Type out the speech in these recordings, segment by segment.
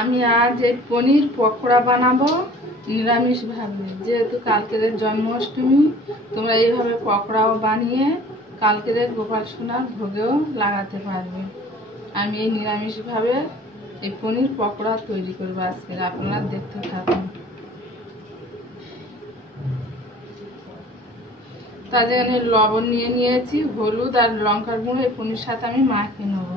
আমি আজ এই পনির পকোড়া বানাবো নিরামিষ ভাবে। যেহেতু কালকের জন্মাষ্টমী, তোমরা এইভাবে পকোড়াও বানিয়ে কালকের গোপাল সোনার ভোগেও লাগাতে পারবে। আমি এই নিরামিষ ভাবে এই পনির পকোড়া তৈরি করবো আজকে, আপনারা দেখতে থাকুন। তার জন্য লবণ নিয়ে নিয়েছি, হলুদ আর লঙ্কার গুঁড়ো এই পনির সাথে আমি মাখিয়ে নেব।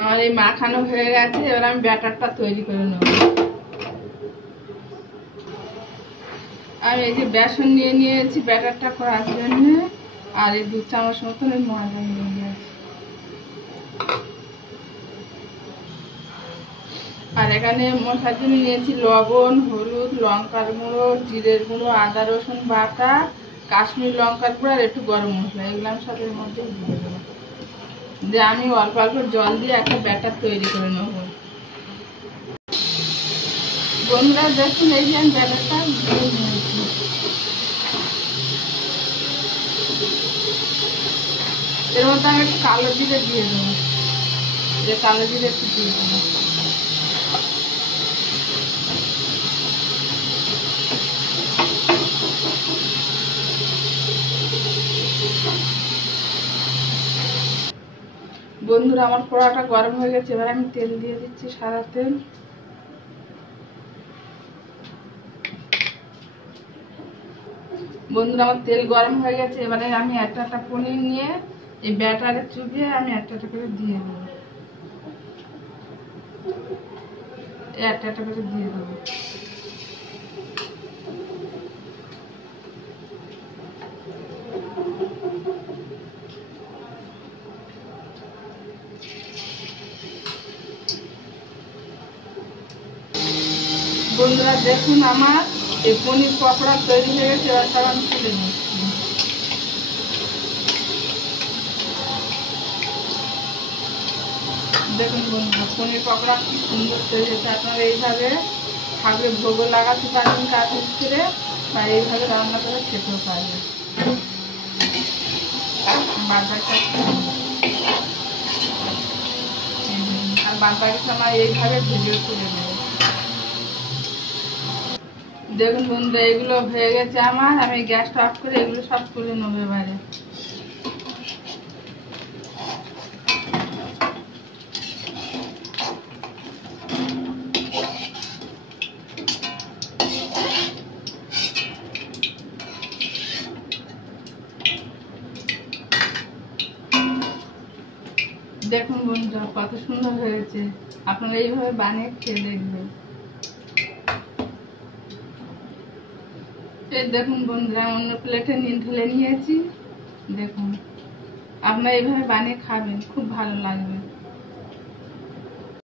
আমার এই মাখানো হয়ে গেছে, এবার আমি ব্যাটারটা তৈরি করে নেব। আর এই যে বেসন নিয়ে নিয়েছি ব্যাটারটা করার জন্য, আর এই 2 চামচ মতন এই ময়দা নিয়ে নিয়েছি। আর এখানে মশলার জন্য নিয়েছি লবণ, হলুদ, লঙ্কার গুঁড়ো, জিরের গুঁড়ো, আদা রসুন বাটা, কাশ্মীর লঙ্কার গুঁড়ো আর একটু গরম মশলা। এগুলো আমি সবের মধ্যে দিয়ে দেবো। যে আমি অল্প অল্প জল দিয়ে একটা ব্যাটার তৈরি করে নেব। বন্ধুরা দেখুন, এই যে আমি ব্যাটারটা দিয়ে নিয়েছি। এর মধ্যে আমি একটু কালো জিরে দিয়ে দেবো, যে কালো জিরে একটু দিয়ে দেবো। বন্ধুরা আমার কড়াটা গরম হয়ে গেছে, এবার আমি তেল দিয়ে দিচ্ছি, সাদা তেল। বন্ধুরা আমার তেল গরম হয়ে গেছে, এবারে আমি একটা একটা পনির নিয়ে এই ব্যাটারে চুবিয়ে আমি একটা একটা করে দিয়ে দেবো। একটা একটা করে দিয়ে দেবো। বন্ধুরা দেখুন, আমার এই পনির পকোড়া তৈরি হয়ে গেছে, এবার সব আমি তুলে নিচ্ছি। দেখুন বন্ধুরা, পনির পকোড়া কি সুন্দর তৈরি হয়েছে। আপনারা এইভাবে ঠাকুরের ভোগও লাগাতে পারবেন কাজ করে, বা এইভাবে রান্না করে খেতেও পারবেন। আর বাদবাকি সময় এইভাবে ভেজে তুলে নেব। দেখুন বন্ধুরা, এগুলো হয়ে গেছে আমার। আমি গ্যাসটা অফ করে এগুলো সব তুলে নেবো এবারে। দেখুন বন্ধুরা কত সুন্দর হয়েছে, আপনারা এইভাবে বানিয়ে খেয়ে দেখবেন। দেখুন বন্ধুরা, অন্য প্লেটে ঢেলে নিয়েছি। দেখুন, আপনারা এইভাবে বানিয়ে খাবেন, খুব ভালো লাগবে।